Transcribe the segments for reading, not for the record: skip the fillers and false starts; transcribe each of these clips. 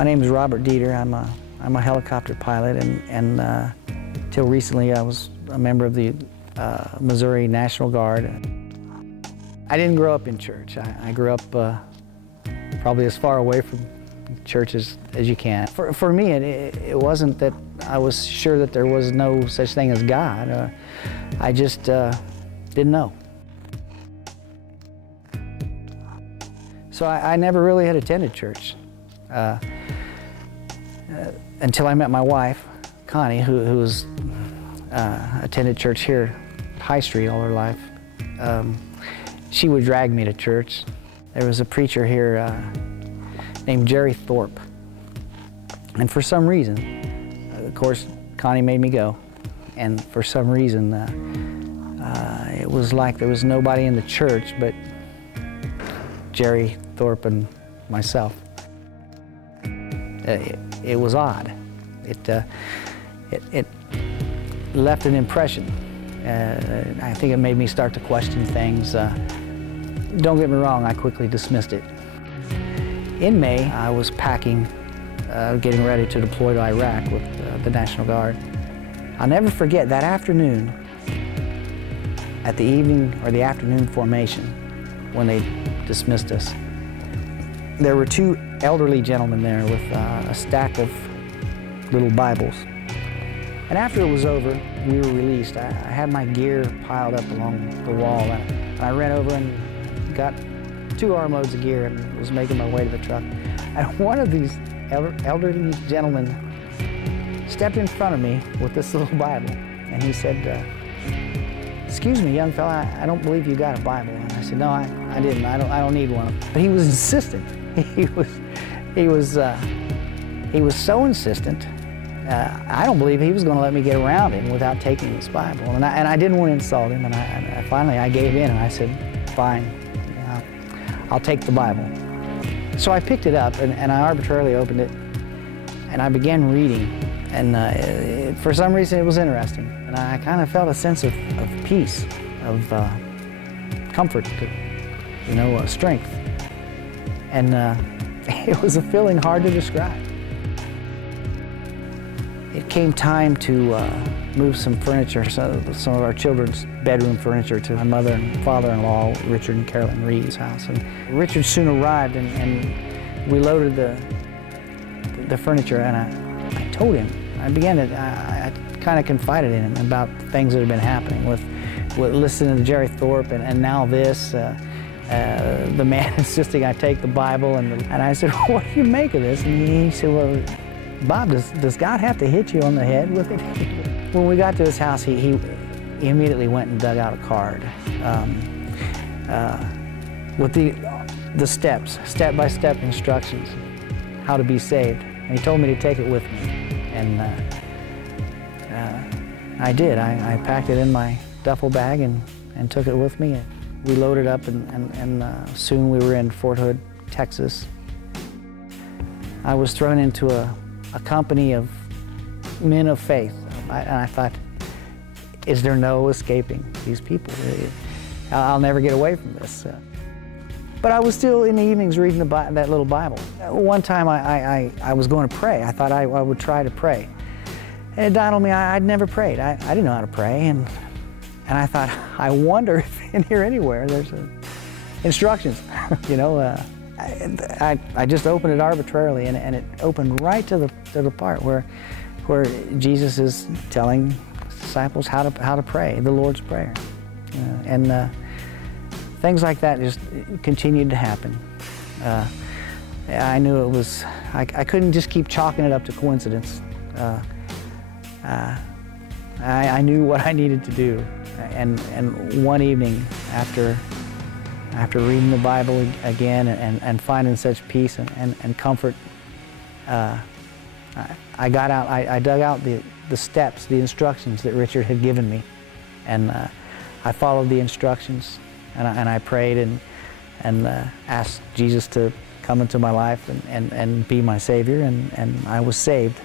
My name is Robert Dieter. I'm a helicopter pilot, and till recently I was a member of the Missouri National Guard. I didn't grow up in church. I grew up probably as far away from church as you can. For me, it wasn't that I was sure that there was no such thing as God. I just didn't know. So I never really had attended church until I met my wife, Connie, who was attended church here, High Street, all her life. She would drag me to church. There was a preacher here named Jerry Thorpe, and for some reason, of course, Connie made me go, and for some reason, it was like there was nobody in the church but Jerry Thorpe and myself. It was odd. It left an impression. I think it made me start to question things. Don't get me wrong, I quickly dismissed it. In May, I was packing, getting ready to deploy to Iraq with the National Guard. I'll never forget that afternoon, at the evening or the afternoon formation, when they dismissed us. There were two elderly gentlemen there with a stack of little Bibles. And after it was over, we were released. I had my gear piled up along the wall, and I ran over and got 2 armloads of gear and was making my way to the truck. And one of these elderly gentlemen stepped in front of me with this little Bible, and he said, "Excuse me, young fella, I don't believe you got a Bible." And I said, "No, I didn't. I don't need one." But he was insistent. He was so insistent. I don't believe he was going to let me get around him without taking this Bible. And I didn't want to insult him, and finally I gave in, and I said, "Fine, I'll take the Bible." So I picked it up, and I arbitrarily opened it, and I began reading. And for some reason it was interesting, and I kind of felt a sense of peace, of comfort, strength. And it was a feeling hard to describe. It came time to move some furniture, some of our children's bedroom furniture, to my mother and father-in-law, Richard and Carolyn Reed's house. And Richard soon arrived, and we loaded the furniture, and I told him, I kind of confided in him about things that had been happening with listening to Jerry Thorpe, and now this. The man insisting I take the Bible, and I said, "What do you make of this?" And he said, "Well, Bob, does God have to hit you on the head with it?" When we got to his house, he immediately went and dug out a card with the steps, step-by-step instructions, how to be saved. And he told me to take it with me. And I did. I packed it in my duffel bag and took it with me. We loaded up, and soon we were in Fort Hood, Texas. I was thrown into a company of men of faith, and I thought, is there no escaping these people? I'll never get away from this. But I was still in the evenings reading that little Bible. One time I was going to pray. I thought I would try to pray. And it dawned on me I'd never prayed. I didn't know how to pray. And I thought, I wonder if in here anywhere there's instructions. I just opened it arbitrarily, and it opened right to the part where Jesus is telling his disciples how to pray, the Lord's Prayer. Things like that just continued to happen. I knew it was, I couldn't just keep chalking it up to coincidence. I knew what I needed to do. And one evening, after reading the Bible again and finding such peace and comfort, I got out. I dug out the steps, the instructions that Richard had given me, and I followed the instructions, and I prayed and asked Jesus to come into my life and be my Savior, and I was saved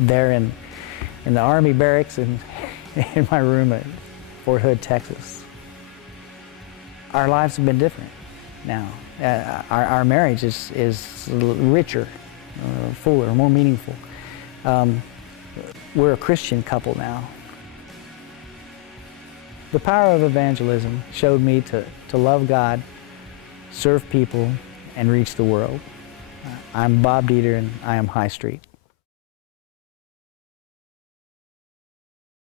there in the Army barracks and in my room at Fort Hood, Texas. Our lives have been different now. Our marriage is richer fuller, more meaningful. We're a Christian couple now. The power of evangelism showed me to love God, serve people, and reach the world. I'm Bob Dieter, and I am High Street.